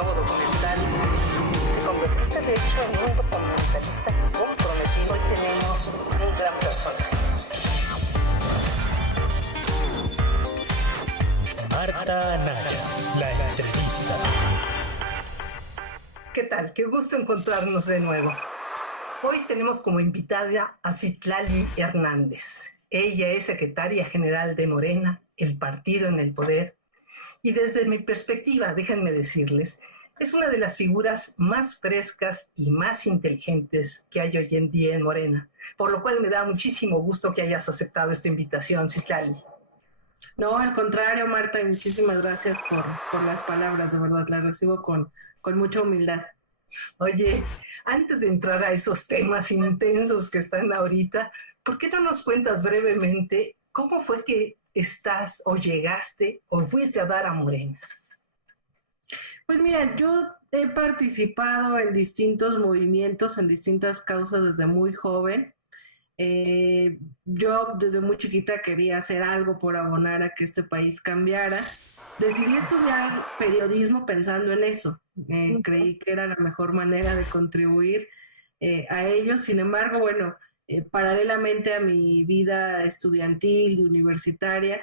nuevo documental. Te convertiste de hecho en un documentalista comprometido. Hoy tenemos un gran personaje. Marta Anaya, la entrevista. ¿Qué tal? Qué gusto encontrarnos de nuevo. Hoy tenemos como invitada a Citlali Hernández. Ella es secretaria general de Morena, el partido en el poder, y desde mi perspectiva, déjenme decirles, es una de las figuras más frescas y más inteligentes que hay hoy en día en Morena, por lo cual me da muchísimo gusto que hayas aceptado esta invitación, Citlali. No, al contrario, Marta, y muchísimas gracias por las palabras, de verdad, las recibo con mucha humildad. Oye, antes de entrar a esos temas intensos que están ahorita, ¿por qué no nos cuentas brevemente cómo fue que estás o llegaste o fuiste a dar a Morena? Pues mira, yo he participado en distintos movimientos, en distintas causas desde muy joven. Yo desde muy chiquita quería hacer algo por abonar a que este país cambiara. Decidí estudiar periodismo pensando en eso. Creí que era la mejor manera de contribuir a ello. Sin embargo, bueno, paralelamente a mi vida estudiantil y universitaria,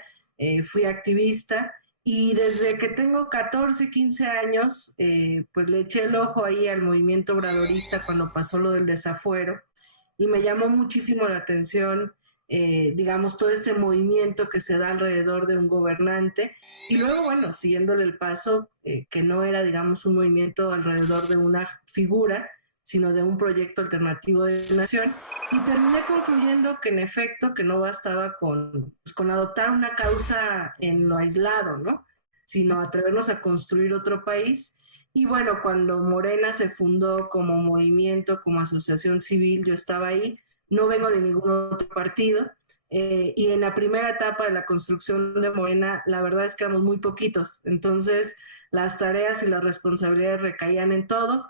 fui activista y desde que tengo 14, 15 años, pues le eché el ojo ahí al movimiento obradorista cuando pasó lo del desafuero y me llamó muchísimo la atención, digamos, todo este movimiento que se da alrededor de un gobernante y luego, bueno, siguiéndole el paso, que no era, digamos, un movimiento alrededor de una figura, sino de un proyecto alternativo de nación y terminé concluyendo que en efecto que no bastaba con adoptar una causa en lo aislado, ¿no? Sino atrevernos a construir otro país. Y bueno, cuando Morena se fundó como movimiento, como asociación civil, yo estaba ahí, no vengo de ningún otro partido, y en la primera etapa de la construcción de Morena, la verdad es que éramos muy poquitos, entonces las tareas y las responsabilidades recaían en todo.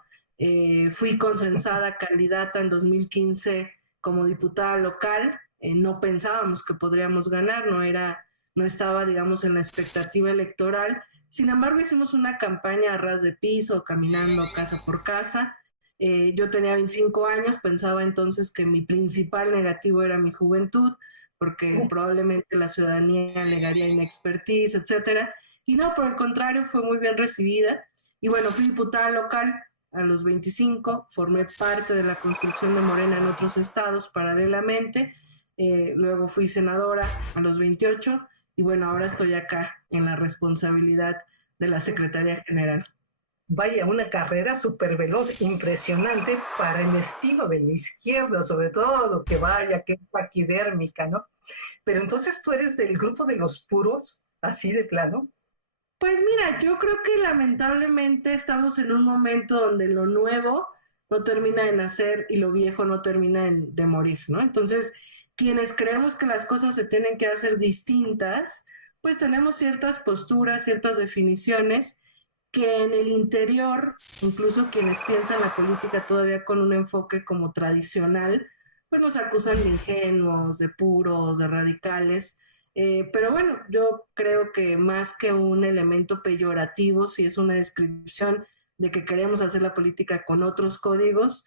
Fui consensada candidata en 2015 como diputada local, no pensábamos que podríamos ganar, no estaba, digamos, en la expectativa electoral. Sin embargo, hicimos una campaña a ras de piso, caminando casa por casa. Yo tenía 25 años, pensaba entonces que mi principal negativo era mi juventud, porque probablemente la ciudadanía alegaría inexpertise, etcétera. Y no, por el contrario, fue muy bien recibida. Y bueno, fui diputada local a los 25, formé parte de la construcción de Morena en otros estados paralelamente. Luego fui senadora a los 28 y bueno, ahora estoy acá en la responsabilidad de la Secretaría General. Vaya, una carrera súper veloz, impresionante para el estilo de la izquierda, sobre todo, que vaya, que paquidérmica, ¿no? Pero entonces tú eres del grupo de los puros, así de plano. Pues mira, yo creo que lamentablemente estamos en un momento donde lo nuevo no termina de nacer y lo viejo no termina de morir, ¿no? Entonces, quienes creemos que las cosas se tienen que hacer distintas, pues tenemos ciertas posturas, ciertas definiciones que en el interior, incluso quienes piensan la política todavía con un enfoque como tradicional, pues nos acusan de ingenuos, de puros, de radicales. Pero bueno, yo creo que más que un elemento peyorativo, si es una descripción de que queremos hacer la política con otros códigos,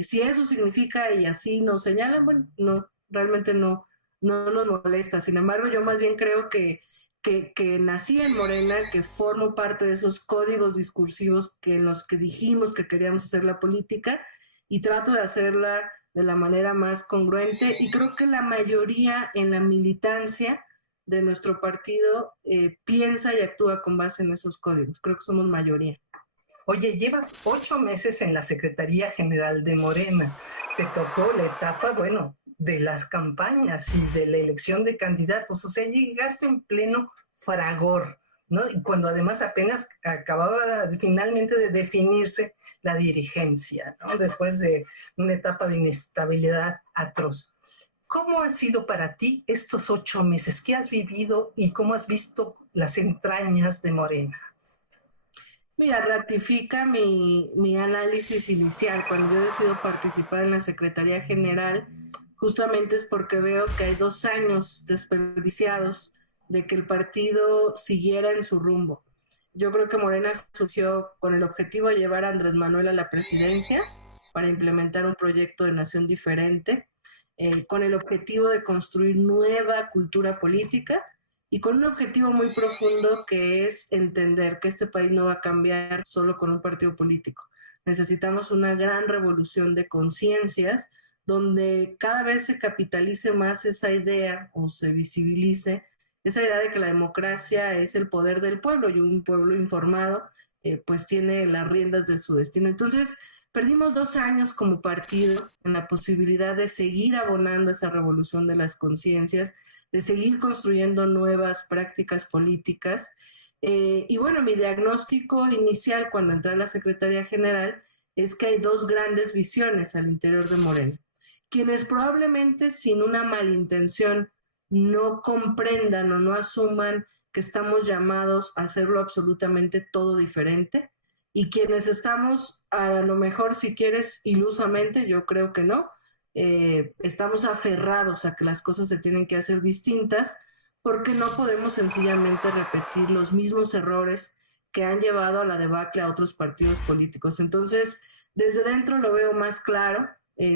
si eso significa y así nos señalan, bueno, no, realmente no nos molesta. Sin embargo, yo más bien creo que nací en Morena, que formo parte de esos códigos discursivos en los que dijimos que queríamos hacer la política y trato de hacerla de la manera más congruente y creo que la mayoría en la militancia de nuestro partido piensa y actúa con base en esos códigos. Creo que somos mayoría. Oye, llevas 8 meses en la Secretaría General de Morena. Te tocó la etapa, bueno, de las campañas y de la elección de candidatos. O sea, llegaste en pleno fragor, ¿no? Y cuando además apenas acababa finalmente de definirse la dirigencia, ¿no? Después de una etapa de inestabilidad atroz. ¿Cómo han sido para ti estos 8 meses? ¿Qué has vivido y cómo has visto las entrañas de Morena? Mira, ratifica mi análisis inicial. Cuando yo decido participar en la Secretaría General, justamente es porque veo que hay 2 años desperdiciados de que el partido siguiera en su rumbo. Yo creo que Morena surgió con el objetivo de llevar a Andrés Manuel a la presidencia para implementar un proyecto de nación diferente, con el objetivo de construir nueva cultura política y con un objetivo muy profundo que es entender que este país no va a cambiar solo con un partido político. Necesitamos una gran revolución de conciencias donde cada vez se capitalice más esa idea o se visibilice esa idea de que la democracia es el poder del pueblo y un pueblo informado pues tiene las riendas de su destino. Entonces, perdimos 2 años como partido en la posibilidad de seguir abonando esa revolución de las conciencias, de seguir construyendo nuevas prácticas políticas. Y bueno, mi diagnóstico inicial cuando entré a la Secretaría General es que hay 2 grandes visiones al interior de Morena. Quienes probablemente sin una malintención no comprendan o no asuman que estamos llamados a hacerlo absolutamente todo diferente, y quienes estamos, a lo mejor si quieres ilusamente, yo creo que no, estamos aferrados a que las cosas se tienen que hacer distintas porque no podemos sencillamente repetir los mismos errores que han llevado a la debacle a otros partidos políticos. Entonces, desde dentro lo veo más claro,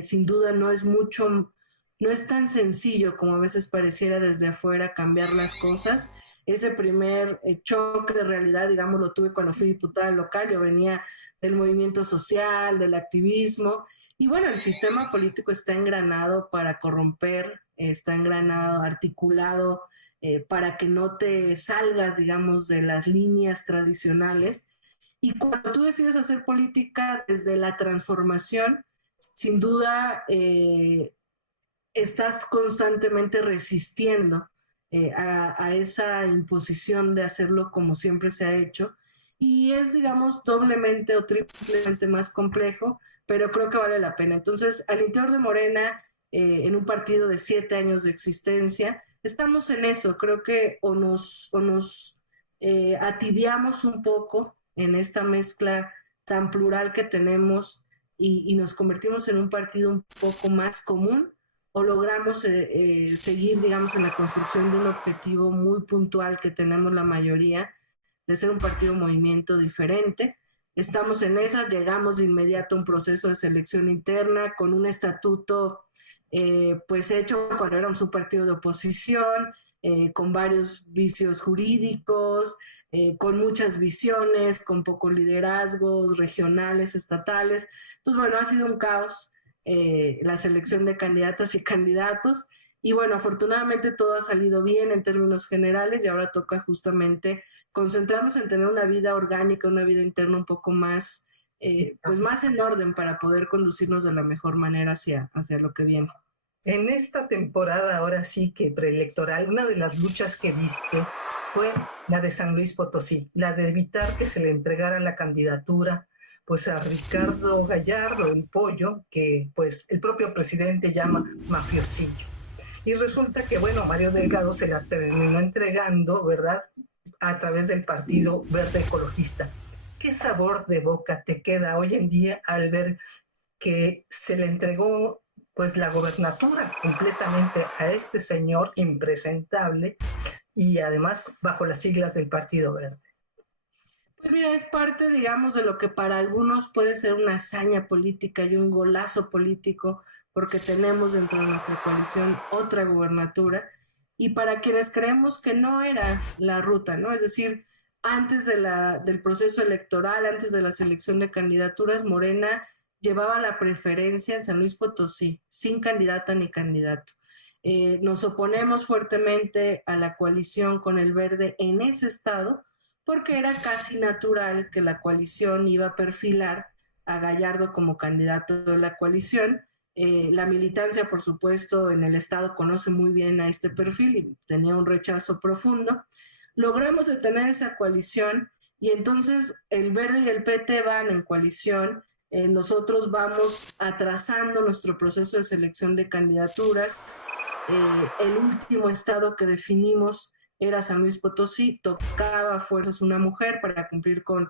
sin duda no es tan sencillo como a veces pareciera desde afuera cambiar las cosas. Ese primer choque de realidad, digamos, lo tuve cuando fui diputada local. Yo venía del movimiento social, del activismo, y bueno, el sistema político está engranado para corromper, está engranado, articulado para que no te salgas, digamos, de las líneas tradicionales. Y cuando tú decides hacer política desde la transformación, sin duda estás constantemente resistiendo a esa imposición de hacerlo como siempre se ha hecho, y es, digamos, doblemente o triplemente más complejo, pero creo que vale la pena. Entonces, al interior de Morena, en un partido de 7 años de existencia, estamos en eso. Creo que o nos atibiamos un poco en esta mezcla tan plural que tenemos y nos convertimos en un partido un poco más común, o logramos seguir, digamos, en la construcción de un objetivo muy puntual que tenemos la mayoría, de ser un partido movimiento diferente. Estamos en esas, llegamos de inmediato a un proceso de selección interna con un estatuto pues hecho cuando éramos un partido de oposición, con varios vicios jurídicos, con muchas visiones, con pocos liderazgos regionales, estatales. Entonces, bueno, ha sido un caos la selección de candidatas y candidatos, y bueno, afortunadamente todo ha salido bien en términos generales, y ahora toca justamente concentrarnos en tener una vida orgánica, una vida interna un poco más, pues más en orden para poder conducirnos de la mejor manera hacia lo que viene. En esta temporada, ahora sí que preelectoral, una de las luchas que diste fue la de San Luis Potosí, la de evitar que se le entregara la candidatura pues a Ricardo Gallardo, el Pollo, que pues el propio presidente llama mafiosillo. Y resulta que, bueno, Mario Delgado se la terminó entregando, ¿verdad?, a través del Partido Verde Ecologista. ¿Qué sabor de boca te queda hoy en día al ver que se le entregó pues la gobernatura completamente a este señor impresentable y además bajo las siglas del Partido Verde? Pues mira, es parte, digamos, de lo que para algunos puede ser una hazaña política y un golazo político, porque tenemos dentro de nuestra coalición otra gubernatura, y para quienes creemos que no era la ruta, ¿no? Es decir, antes del proceso electoral, antes de la selección de candidaturas, Morena llevaba la preferencia en San Luis Potosí, sin candidata ni candidato. Nos oponemos fuertemente a la coalición con el Verde en ese estado, porque era casi natural que la coalición iba a perfilar a Gallardo como candidato de la coalición. La militancia, por supuesto, en el estado conoce muy bien a este perfil y tenía un rechazo profundo. Logramos detener esa coalición y entonces el Verde y el PT van en coalición. Nosotros vamos atrasando nuestro proceso de selección de candidaturas. El último estado que definimos era San Luis Potosí, tocaba a fuerzas una mujer para cumplir con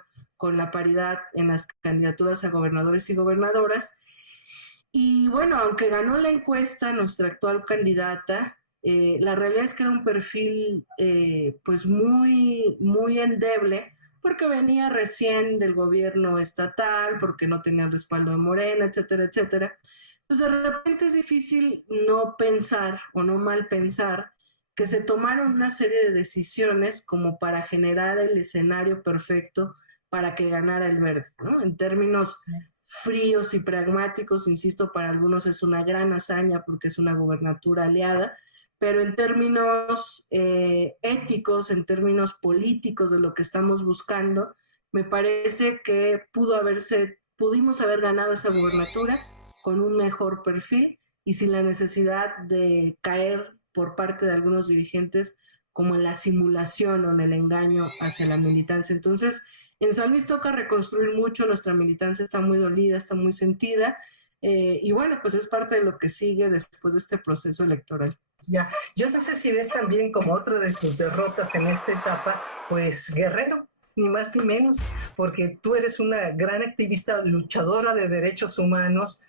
la paridad en las candidaturas a gobernadores y gobernadoras. Y bueno, aunque ganó la encuesta nuestra actual candidata, la realidad es que era un perfil pues muy, muy endeble porque venía recién del gobierno estatal, porque no tenía el respaldo de Morena, etcétera, etcétera. Entonces, de repente es difícil no pensar o no mal pensar que se tomaron una serie de decisiones como para generar el escenario perfecto para que ganara el verde, ¿no? En términos fríos y pragmáticos, insisto, para algunos es una gran hazaña porque es una gubernatura aliada, pero en términos éticos, en términos políticos de lo que estamos buscando, me parece que pudimos haber ganado esa gubernatura con un mejor perfil y sin la necesidad de caer por parte de algunos dirigentes como en la simulación o en el engaño hacia la militancia. Entonces, en San Luis toca reconstruir mucho, nuestra militancia está muy dolida, está muy sentida, y bueno, pues es parte de lo que sigue después de este proceso electoral. Ya, yo no sé si ves también como otra de tus derrotas en esta etapa, pues Guerrero, ni más ni menos, porque tú eres una gran activista, luchadora de derechos humanos.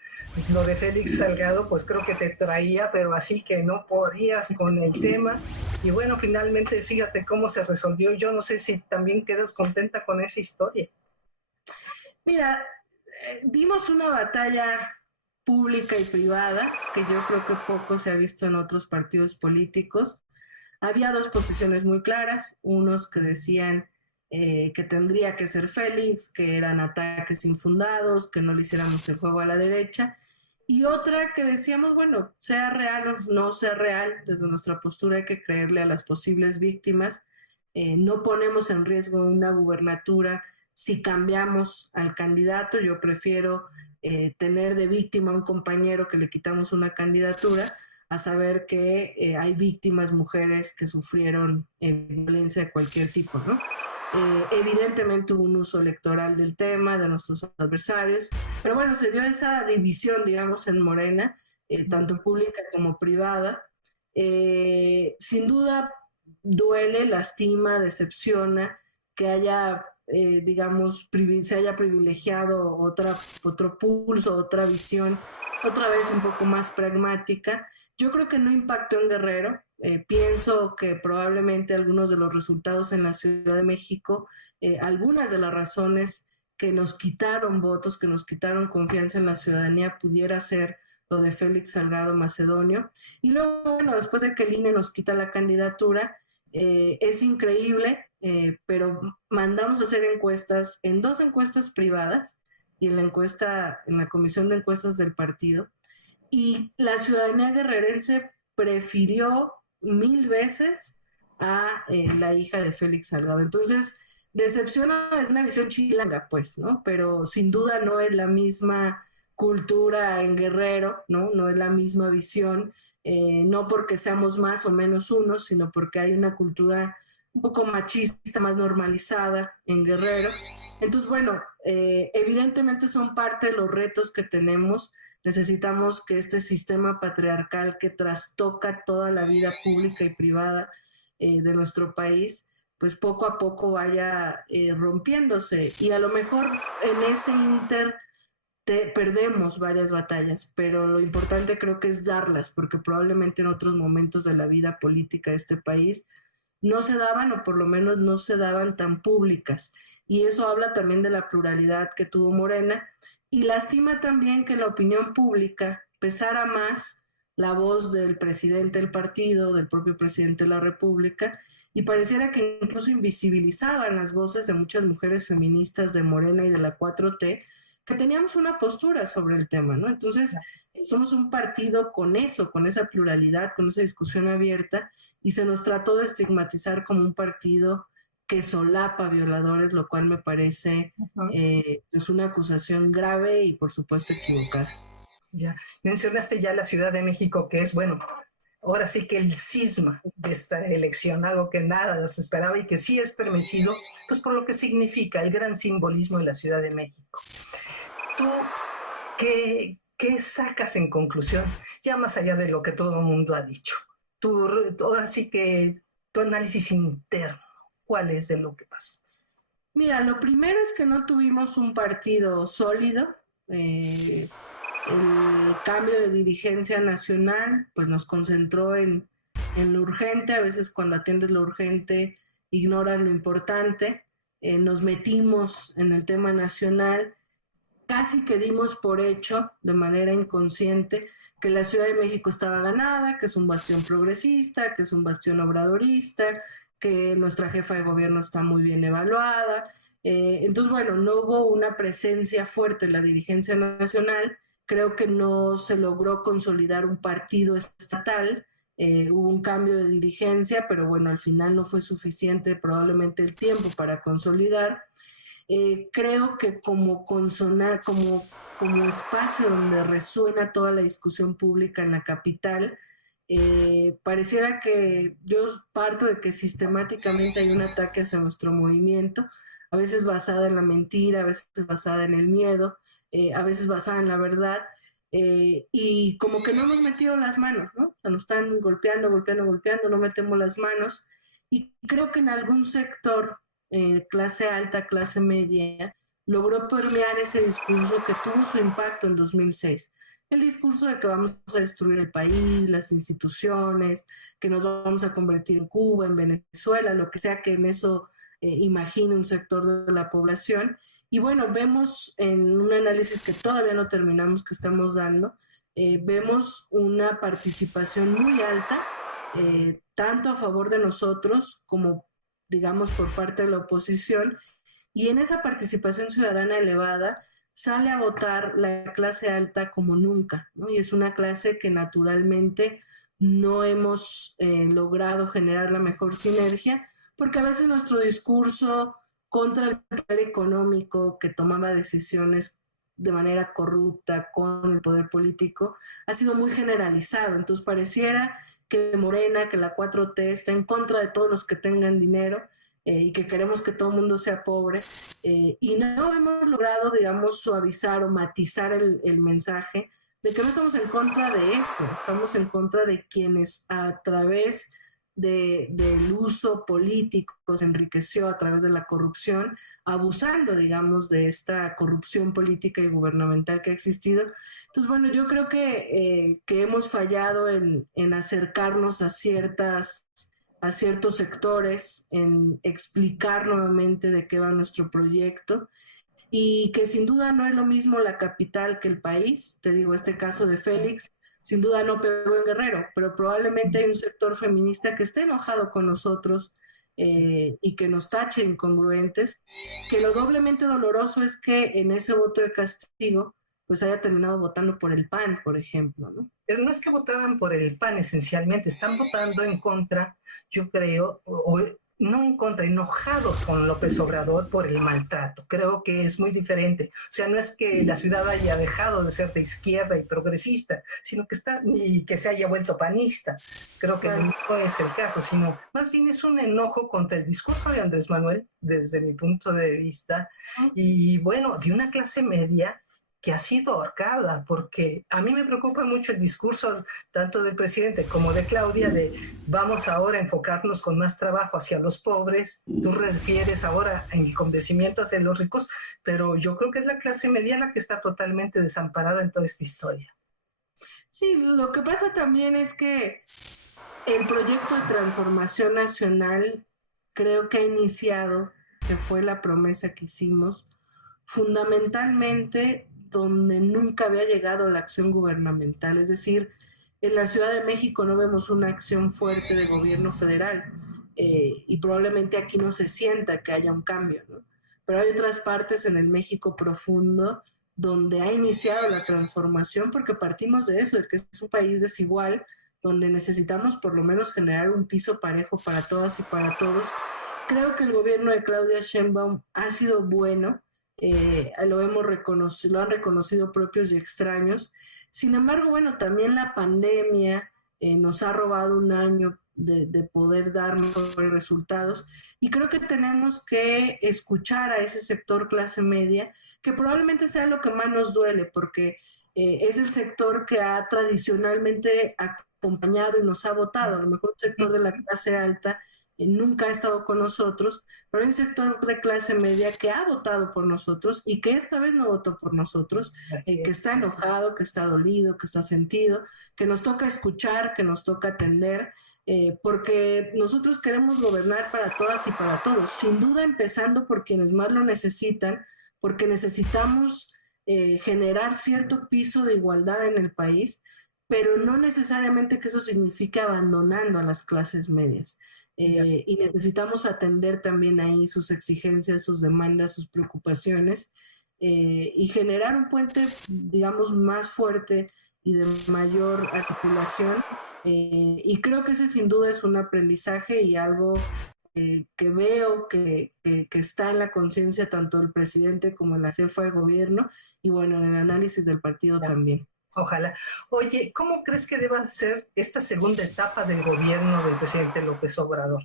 Lo de Félix Salgado, pues creo que te traía, pero así que no podías con el tema. Y bueno, finalmente fíjate cómo se resolvió. Yo no sé si también quedas contenta con esa historia. Mira, dimos una batalla pública y privada que yo creo que poco se ha visto en otros partidos políticos. Había dos posiciones muy claras, unos que decían que tendría que ser Félix, que eran ataques infundados, que no le hiciéramos el juego a la derecha, y otra que decíamos, bueno, sea real o no sea real, desde nuestra postura hay que creerle a las posibles víctimas, no ponemos en riesgo una gubernatura si cambiamos al candidato. Yo prefiero tener de víctima a un compañero que le quitamos una candidatura a saber que hay víctimas mujeres que sufrieron violencia de cualquier tipo, ¿no? Evidentemente hubo un uso electoral del tema, de nuestros adversarios, pero bueno, se dio esa división, digamos, en Morena, tanto pública como privada. Sin duda duele, lastima, decepciona que haya, digamos, se haya privilegiado otro pulso, otra visión, otra vez un poco más pragmática. Yo creo que no impactó en Guerrero. Pienso que probablemente algunos de los resultados en la Ciudad de México, algunas de las razones que nos quitaron votos, que nos quitaron confianza en la ciudadanía, pudiera ser lo de Félix Salgado Macedonio. Y luego, bueno, después de que el INE nos quita la candidatura, es increíble, pero mandamos a hacer encuestas, en 2 encuestas privadas y en la comisión de encuestas del partido, y la ciudadanía guerrerense prefirió 1000 veces a la hija de Félix Salgado. Entonces, decepciona desde una visión chilanga, pues, ¿no? Pero sin duda no es la misma cultura en Guerrero, ¿no? No es la misma visión, no porque seamos más o menos unos, sino porque hay una cultura un poco machista, más normalizada en Guerrero. Entonces, bueno, evidentemente son parte de los retos que tenemos. Necesitamos que este sistema patriarcal que trastoca toda la vida pública y privada de nuestro país, pues poco a poco vaya rompiéndose. Y a lo mejor en ese inter perdemos varias batallas, pero lo importante creo que es darlas, porque probablemente en otros momentos de la vida política de este país no se daban, o por lo menos no se daban tan públicas. Y eso habla también de la pluralidad que tuvo Morena, y lastima también que la opinión pública pesara más la voz del presidente del partido, del propio presidente de la República, y pareciera que incluso invisibilizaban las voces de muchas mujeres feministas de Morena y de la 4T, que teníamos una postura sobre el tema, ¿no? Entonces, somos un partido con eso, con esa pluralidad, con esa discusión abierta, y se nos trató de estigmatizar como un partido que solapa violadores, lo cual me parece es una acusación grave y por supuesto equivocada. Ya, mencionaste ya la Ciudad de México, que es, bueno, ahora sí que el cisma de esta elección, algo que nada se esperaba y que sí ha estremecido, pues por lo que significa el gran simbolismo de la Ciudad de México. ¿Tú qué sacas en conclusión, ya más allá de lo que todo el mundo ha dicho? Ahora sí que tu análisis interno, ¿cuál es de lo que pasó? Mira, lo primero es que no tuvimos un partido sólido. El cambio de dirigencia nacional pues nos concentró en lo urgente. A veces cuando atiendes lo urgente ignoras lo importante. nos metimos en el tema nacional, casi que dimos por hecho, de manera inconsciente, que la Ciudad de México estaba ganada, que es un bastión progresista, que es un bastión obradorista, que nuestra jefa de gobierno está muy bien evaluada. Entonces, bueno, no hubo una presencia fuerte en la dirigencia nacional. Creo que no se logró consolidar un partido estatal. Hubo un cambio de dirigencia, pero bueno, al final no fue suficiente probablemente el tiempo para consolidar. Creo que como espacio donde resuena toda la discusión pública en la capital, pareciera que yo parto de que sistemáticamente hay un ataque hacia nuestro movimiento, a veces basada en la mentira, a veces basada en el miedo, a veces basada en la verdad, y como que no hemos metido las manos, ¿no? O sea, nos están golpeando, no metemos las manos, y creo que en algún sector, clase alta, clase media, logró permear ese discurso que tuvo su impacto en 2006. El discurso de que vamos a destruir el país, las instituciones, que nos vamos a convertir en Cuba, en Venezuela, lo que sea que en eso imagine un sector de la población. Y bueno, vemos en un análisis que todavía no terminamos, que estamos dando, vemos una participación muy alta, tanto a favor de nosotros como, digamos, por parte de la oposición, y en esa participación ciudadana elevada sale a votar la clase alta como nunca, ¿no? Y es una clase que naturalmente no hemos logrado generar la mejor sinergia, porque a veces nuestro discurso contra el poder económico que tomaba decisiones de manera corrupta con el poder político ha sido muy generalizado. Entonces pareciera que Morena, que la 4T está en contra de todos los que tengan dinero, y que queremos que todo el mundo sea pobre, y no hemos logrado, digamos, suavizar o matizar el mensaje de que no estamos en contra de eso, estamos en contra de quienes a través del uso político se enriqueció a través de la corrupción, abusando, digamos, de esta corrupción política y gubernamental que ha existido. Entonces, bueno, yo creo que hemos fallado en acercarnos a ciertos sectores, en explicar nuevamente de qué va nuestro proyecto, y que sin duda no es lo mismo la capital que el país. Te digo, este caso de Félix, sin duda no pegó en Guerrero, pero probablemente hay un sector feminista que esté enojado con nosotros, y que nos tache incongruentes, que lo doblemente doloroso es que en ese voto de castigo pues haya terminado votando por el PAN, por ejemplo, ¿no? Pero no es que votaban por el PAN esencialmente, están votando en contra, yo creo, o no en contra, enojados con López Obrador por el maltrato. Creo que es muy diferente. O sea, no es que la ciudad haya dejado de ser de izquierda y progresista, sino que ni que se haya vuelto panista. Creo que no es el caso, sino más bien es un enojo contra el discurso de Andrés Manuel, desde mi punto de vista, y bueno, de una clase media que ha sido ahorcada, porque a mí me preocupa mucho el discurso tanto del presidente como de Claudia de vamos ahora a enfocarnos con más trabajo hacia los pobres. Tú refieres ahora en el convencimiento hacia los ricos, pero yo creo que es la clase media la que está totalmente desamparada en toda esta historia. Sí, lo que pasa también es que el proyecto de transformación nacional creo que ha iniciado, que fue la promesa que hicimos, fundamentalmente donde nunca había llegado la acción gubernamental. Es decir, en la Ciudad de México no vemos una acción fuerte de gobierno federal, y probablemente aquí no se sienta que haya un cambio, ¿no? Pero hay otras partes en el México profundo donde ha iniciado la transformación, porque partimos de eso, de que es un país desigual, donde necesitamos por lo menos generar un piso parejo para todas y para todos. Creo que el gobierno de Claudia Sheinbaum ha sido bueno, lo han reconocido propios y extraños. Sin embargo, bueno, también la pandemia nos ha robado un año de poder dar mejores resultados, y creo que tenemos que escuchar a ese sector clase media, que probablemente sea lo que más nos duele, porque es el sector que ha tradicionalmente acompañado y nos ha votado. A lo mejor el sector de la clase alta nunca ha estado con nosotros, pero hay un sector de clase media que ha votado por nosotros y que esta vez no votó por nosotros, que está enojado, que está dolido, que está sentido, que nos toca escuchar, que nos toca atender. porque nosotros queremos gobernar para todas y para todos, sin duda empezando por quienes más lo necesitan, porque necesitamos generar cierto piso de igualdad en el país, pero no necesariamente que eso signifique abandonando a las clases medias. Y necesitamos atender también ahí sus exigencias, sus demandas, sus preocupaciones, y generar un puente, digamos, más fuerte y de mayor articulación. Y creo que ese sin duda es un aprendizaje y algo que veo que está en la conciencia tanto del presidente como en la jefa de gobierno y bueno, en el análisis del partido también. Ojalá. Oye, ¿cómo crees que deba ser esta segunda etapa del gobierno del presidente López Obrador?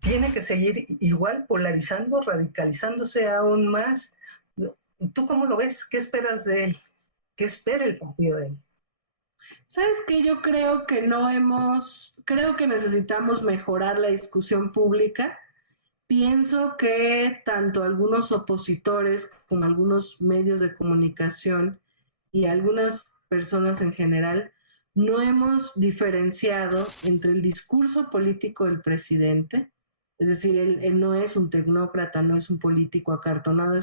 ¿Tiene que seguir igual polarizando, radicalizándose aún más? ¿Tú cómo lo ves? ¿Qué esperas de él? ¿Qué espera el partido de él? ¿Sabes qué? Yo creo que creo que necesitamos mejorar la discusión pública. Pienso que tanto algunos opositores como algunos medios de comunicación y algunas personas en general no hemos diferenciado entre el discurso político del presidente, es decir, él no es un tecnócrata, no es un político acartonado,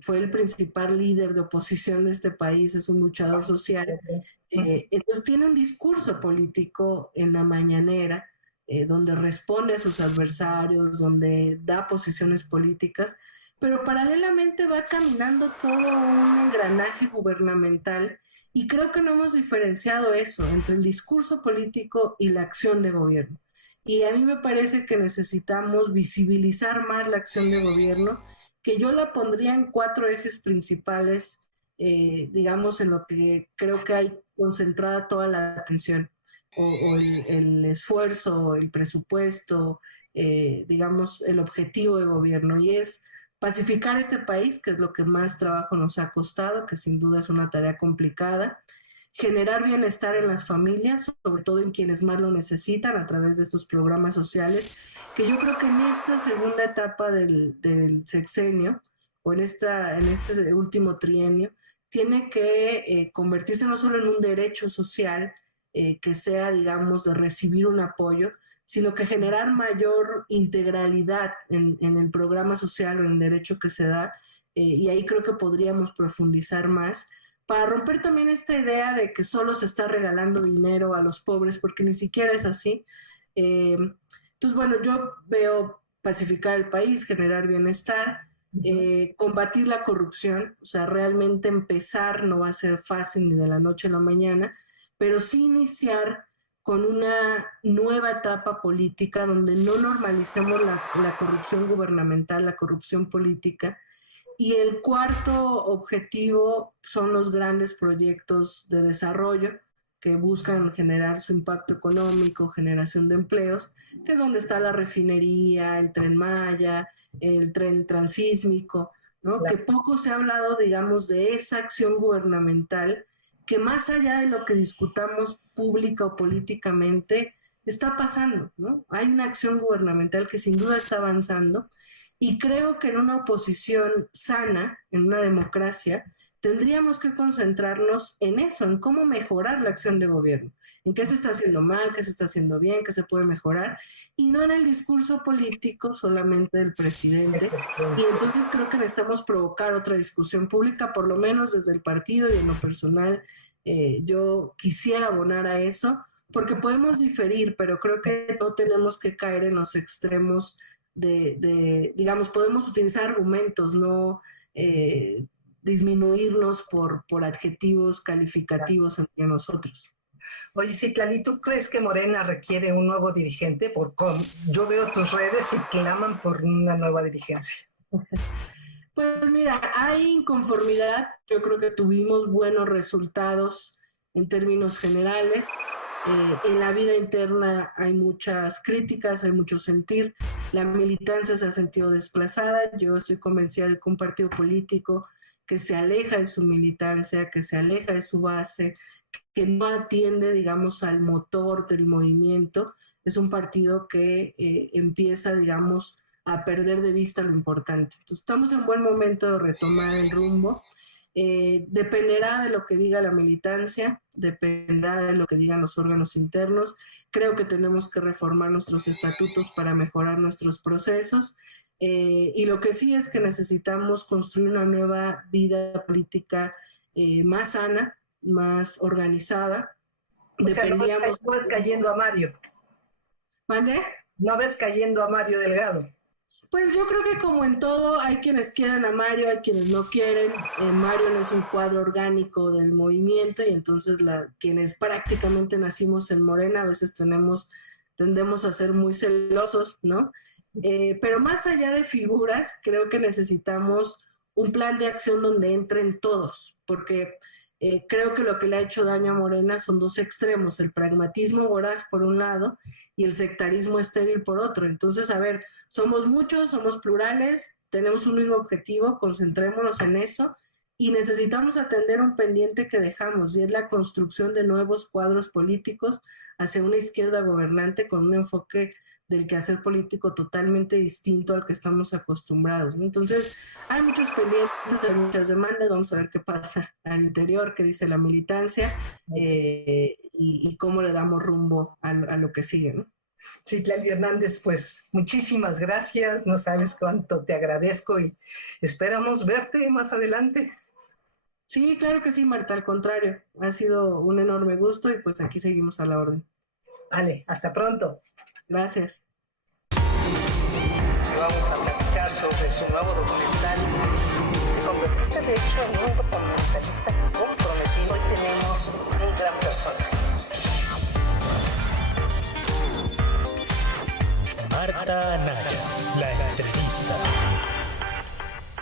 fue el principal líder de oposición de este país, es un luchador social. Entonces tiene un discurso político en la mañanera, donde responde a sus adversarios, donde da posiciones políticas, pero paralelamente va caminando todo un engranaje gubernamental y creo que no hemos diferenciado eso entre el discurso político y la acción de gobierno. Y a mí me parece que necesitamos visibilizar más la acción de gobierno, que yo la pondría en 4 ejes principales, digamos, en lo que creo que hay concentrada toda la atención, o el esfuerzo, el presupuesto, digamos, el objetivo de gobierno, y es pacificar este país, que es lo que más trabajo nos ha costado, que sin duda es una tarea complicada, generar bienestar en las familias, sobre todo en quienes más lo necesitan a través de estos programas sociales, que yo creo que en esta segunda etapa del sexenio, o en este último trienio, tiene que convertirse no solo en un derecho social, que sea, digamos, de recibir un apoyo, sino que generar mayor integralidad en el programa social o en el derecho que se da, y ahí creo que podríamos profundizar más, para romper también esta idea de que solo se está regalando dinero a los pobres, porque ni siquiera es así. Entonces, bueno, yo veo pacificar el país, generar bienestar, combatir la corrupción, o sea, realmente empezar no va a ser fácil ni de la noche a la mañana, pero sí iniciar con una nueva etapa política donde no normalicemos la corrupción gubernamental, la corrupción política. Y el cuarto objetivo son los grandes proyectos de desarrollo que buscan generar su impacto económico, generación de empleos, que es donde está la refinería, el Tren Maya, el tren transísmico, ¿no? Claro. Que poco se ha hablado, digamos, de esa acción gubernamental que más allá de lo que discutamos pública o políticamente, está pasando, ¿no? Hay una acción gubernamental que sin duda está avanzando y creo que en una oposición sana, en una democracia, tendríamos que concentrarnos en eso, en cómo mejorar la acción de gobierno, en qué se está haciendo mal, qué se está haciendo bien, qué se puede mejorar, y no en el discurso político solamente del presidente. Y entonces creo que necesitamos provocar otra discusión pública, por lo menos desde el partido y en lo personal. Yo quisiera abonar a eso, porque podemos diferir, pero creo que no tenemos que caer en los extremos digamos, podemos utilizar argumentos, no disminuirnos por adjetivos calificativos entre nosotros. Oye, Citlali, ¿tú crees que Morena requiere un nuevo dirigente? Yo veo tus redes y claman por una nueva dirigencia. Pues mira, hay inconformidad. Yo creo que tuvimos buenos resultados en términos generales. En la vida interna hay muchas críticas, hay mucho sentir. La militancia se ha sentido desplazada. Yo estoy convencida de que un partido político que se aleja de su militancia, que se aleja de su base, que no atiende, digamos, al motor del movimiento, es un partido que empieza, digamos, a perder de vista lo importante. Entonces, estamos en buen momento de retomar el rumbo. Dependerá de lo que diga la militancia, dependerá de lo que digan los órganos internos. Creo que tenemos que reformar nuestros estatutos para mejorar nuestros procesos. Y lo que sí es que necesitamos construir una nueva vida política más sana, más organizada. O sea, no ves cayendo a Mario. ¿Vale? No ves cayendo a Mario Delgado. Pues yo creo que como en todo, hay quienes quieren a Mario, hay quienes no quieren. Mario no es un cuadro orgánico del movimiento y entonces quienes prácticamente nacimos en Morena a veces tendemos a ser muy celosos, ¿no? Pero más allá de figuras, creo que necesitamos un plan de acción donde entren todos, porque creo que lo que le ha hecho daño a Morena son dos extremos, el pragmatismo voraz por un lado y el sectarismo estéril por otro. Entonces, a ver, somos muchos, somos plurales, tenemos un mismo objetivo, concentrémonos en eso y necesitamos atender un pendiente que dejamos y es la construcción de nuevos cuadros políticos hacia una izquierda gobernante con un enfoque del quehacer político totalmente distinto al que estamos acostumbrados, ¿no? Entonces, hay muchos pendientes, hay muchas demandas, vamos a ver qué pasa al interior, qué dice la militancia y cómo le damos rumbo a lo que sigue, ¿no? Citlali Hernández, pues muchísimas gracias, no sabes cuánto te agradezco y esperamos verte más adelante. Sí, claro que sí, Marta, al contrario, ha sido un enorme gusto y pues aquí seguimos a la orden. Vale, hasta pronto. Gracias. Vamos a platicar sobre su nuevo documental. Te convertiste de hecho en un documentalista comprometido y tenemos un gran personaje. Marta Anaya, la entrevista.